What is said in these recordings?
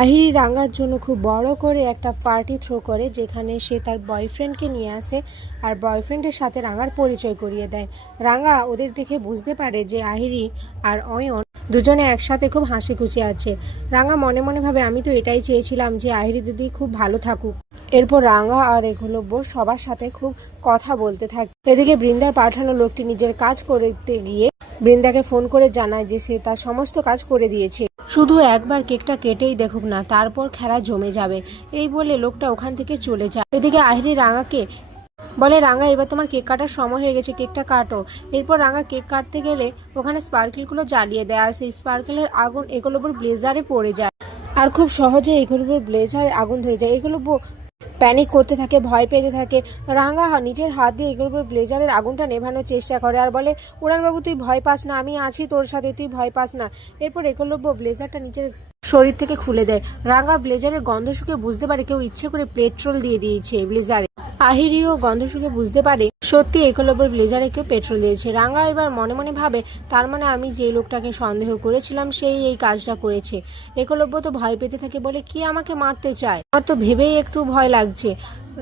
আহিরি রাঙ্গার জন্য খুব বড় করে একটা পার্টি থ্রো করে, যেখানে সে তার বয়ফ্রেন্ডকে নিয়ে আসে আর বয়ফ্রেন্ডের সাথে রাঙ্গার পরিচয় করিয়ে দেয়। রাঙ্গা ওদের দেখে বুঝতে পারে যে আহিরি আর অয়ন দুজনে একসাথে খুব হাসি খুশি আছে। রাঙ্গা মনে মনে ভাবে, আমি তো এটাই চেয়েছিলাম যে আহিরি দিদি খুব ভালো থাকুক। এরপর রাঙ্গা আর একলব্য সবার সাথে খুব কথা বলতে থাকে। এদিকে বৃন্দার পাঠানো লোকটি নিজের কাজ করতে গিয়ে বৃন্দাকে ফোন করে জানায় যে সে তার সমস্ত কাজ করে দিয়েছে, শুধু একবার কেকটা কেটেই দেখুক না, তারপর খেলা জমে যাবে। এই বলে লোকটা ওখান থেকে চলে যায়। এদিকে আহিরি রাঙ্গাকে বলে, রাঙ্গা এবার তোমার কেক কাটার সময় হয়ে গেছে, কেকটা কাটো। এরপর রাঙ্গা কেক কাটতে গেলে ওখানে স্পার্কেলগুলো জ্বালিয়ে দেয় আর সেই স্পার্কেলের আগুন একলব্যর ব্লেজারে পড়ে যায় আর খুব সহজে একলব্যর ব্লেজারে আগুন ধরে যায়। একলব্য প্যানিক করতে থাকে, ভয় পেতে থাকে। রাঙ্গা নিজের হাত দিয়ে একলব্যর ব্লেজারের আগুনটা নেভানোর চেষ্টা করে আর বলে, উড়ানবাবু তুই ভয় পাস না, আমি আছি তোর সাথে, তুই ভয় পাস না। এরপর একলব্য ব্লেজারটা নিজের শরীর থেকে খুলে দেয়। রাঙ্গা ব্লেজারের গন্ধ শুকে বুঝতে পারে কেউ ইচ্ছে করে পেট্রোল দিয়ে দিয়েছে ব্লেজারে। আহিরিও গন্ধ শুকে বুঝতে পারে সত্যি একলব্যর ব্লেজারে কেউ পেট্রোল দিয়েছে। রাঙ্গা এবার মনে মনে ভাবে, তার মানে আমি যে লোকটাকে সন্দেহ করেছিলাম সেই এই কাজটা করেছে। একলব্য তো ভয় পেতে থাকে, বলে কি আমাকে মারতে চায়, আমার তো ভেবেই একটু ভয় লাগছে।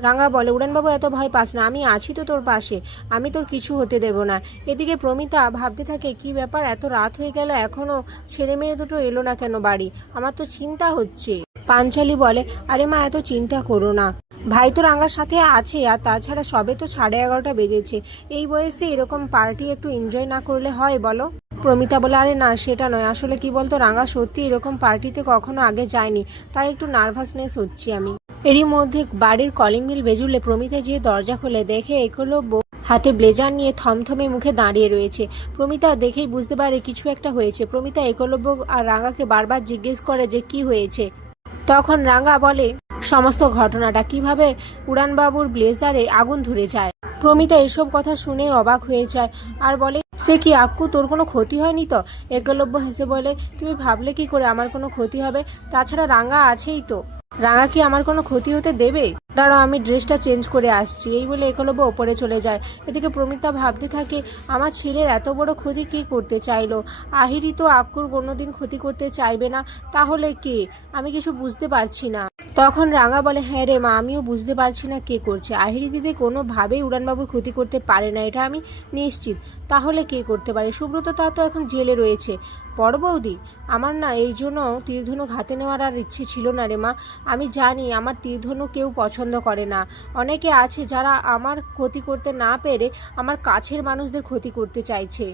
রাঙ্গা বলে, উড়ানবাবু এত ভয় পাস না, আমি আছি তো তোর পাশে, আমি তোর কিছু হতে দেব না। এদিকে প্রমিতা ভাবতে থাকে, কি ব্যাপার, এত রাত হয়ে গেল এখনো ছেলে মেয়ে দুটো এলো না কেন বাড়ি, আমার তো চিন্তা হচ্ছে। পাঞ্চালি বলে, আরে মা এত চিন্তা করো না, ভাই তো রাঙ্গার সাথে আছে, আর তাছাড়া সবে তো 11:30 বেজেছে, এই বয়সে এরকম পার্টি একটু এনজয় না করলে হয় বলো। প্রমিতা বলে, আরে না সেটা নয়, আসলে কি বলতো রাঙ্গা সত্যি এরকম পার্টিতে কখনো আগে যায়নি, তাই একটু নার্ভাসনেস হচ্ছে আমি। এরই মধ্যে বাড়ির কলিং বেল বেজুলে প্রমিতা গিয়ে দরজা খুলে দেখে একলব্য হাতে ব্লেজার নিয়ে থমথমে মুখে দাঁড়িয়ে রয়েছে। প্রমিতা দেখেই বুঝতে পারে কিছু একটা হয়েছে। প্রমিতা একলব্য আর রাঙ্গাকে বারবার জিজ্ঞেস করে যে কি হয়েছে। তখন রাঙ্গা বলে সমস্ত ঘটনাটা, কিভাবে উড়ানবাবুর ব্লেজারে আগুন ধরে যায়। প্রমিতা এসব কথা শুনে অবাক হয়ে যায় আর বলে, সে কি আক্কু, তোর কোনো ক্ষতি হয়নি তো? একলব্য হেসে বলে, তুমি ভাবলে কি করে আমার কোনো ক্ষতি হবে, তাছাড়া রাঙ্গা আছেই তো, রাঙ্গা কি আমার কোনো ক্ষতি হতে দেবে? দাঁড়াও আমি ড্রেসটা চেঞ্জ করে আসছি। এই বলে একলব্য ওপরে চলে যায়। এদিকে প্রমিতা ভাবতে থাকে, আমার ছেলের এত বড় ক্ষতি কে করতে চাইলো? আহিরি তো আক্কুর কোনোদিন ক্ষতি করতে চাইবে না, তাহলে কে? আমি কিছু বুঝতে পারছি না। তখন রাঙ্গা বলে, হ্যাঁ রে মা, আমিও বুঝতে পারছি না কে করছে। আহিরি দিদি কোনোভাবেই উড়ানবাবুর ক্ষতি করতে পারে না, এটা আমি নিশ্চিত। তাহলে কে করতে পারে? সুব্রত তা তো এখন জেলে রয়েছে। বড় বৌদি, আমার না এই জন্য তীরধনুক হাতে নেওয়ার আর ইচ্ছে ছিল না রে মা। আমি জানি আমার তীরধনুক কেউ পছন্দ করে না, অনেকে আছে যারা আমার ক্ষতি করতে না পেরে আমার কাছের মানুষদের ক্ষতি করতে চাইছে।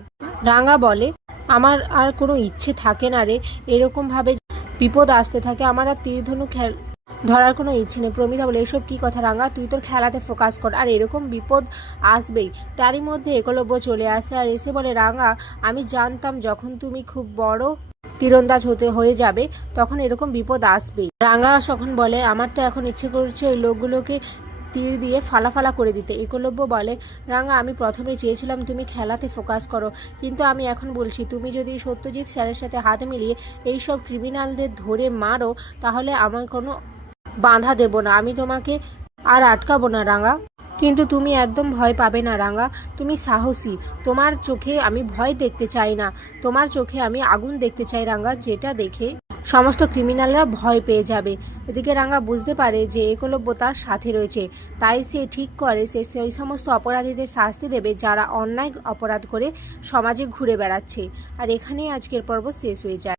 রাঙ্গা বলে, আমার আর কোনো ইচ্ছে থাকে না রে, এরকম ভাবে বিপদ আসতে থাকে, আমার আর তীরধনুক ধরার কোনো ইচ্ছে নেই। প্রমিতা বলে, এসব কি কথা রাঙ্গা, তুই তোর খেলাতে ফোকাস কর, আর এরকম বিপদ আসবেই। তারই মধ্যে একলব্য চলে আসে আর এসে বলে, রাঙ্গা আমি জানতাম যখন তুমি খুব বড় তীরন্দাজ হয়ে যাবে তখন এরকম বিপদ আসবেই। রাঙ্গা তখন বলে, আমার তো এখন ইচ্ছে করছে ওই লোকগুলোকে তীর দিয়ে ফালা করে দিতে। একলব্য বলে, রাঙ্গা আমি প্রথমে চেয়েছিলাম তুমি খেলাতে ফোকাস করো, কিন্তু আমি এখন বলছি তুমি যদি সত্যজিৎ স্যারের সাথে হাত মিলিয়ে এইসব ক্রিমিনালদের ধরে মারো, তাহলে আমার কোনো বাধা দেব না, আমি তোমাকে আর আটকাবো না রাঙ্গা। কিন্তু তুমি একদম ভয় পাবে না রাঙ্গা, তুমি সাহসী, তোমার চোখে আমি ভয় দেখতে চাই না, তোমার চোখে আমি আগুন দেখতে চাই রাঙ্গা, যেটা দেখে সমস্ত ক্রিমিনালরা ভয় পেয়ে যাবে। এদিকে রাঙ্গা বুঝতে পারে যে একলব্য তার সাথে রয়েছে, তাই সে ঠিক করে সে সেই সমস্ত অপরাধীদের শাস্তি দেবে যারা অন্যায় অপরাধ করে সমাজে ঘুরে বেড়াচ্ছে। আর এখানেই আজকের পর্ব শেষ হয়ে যায়।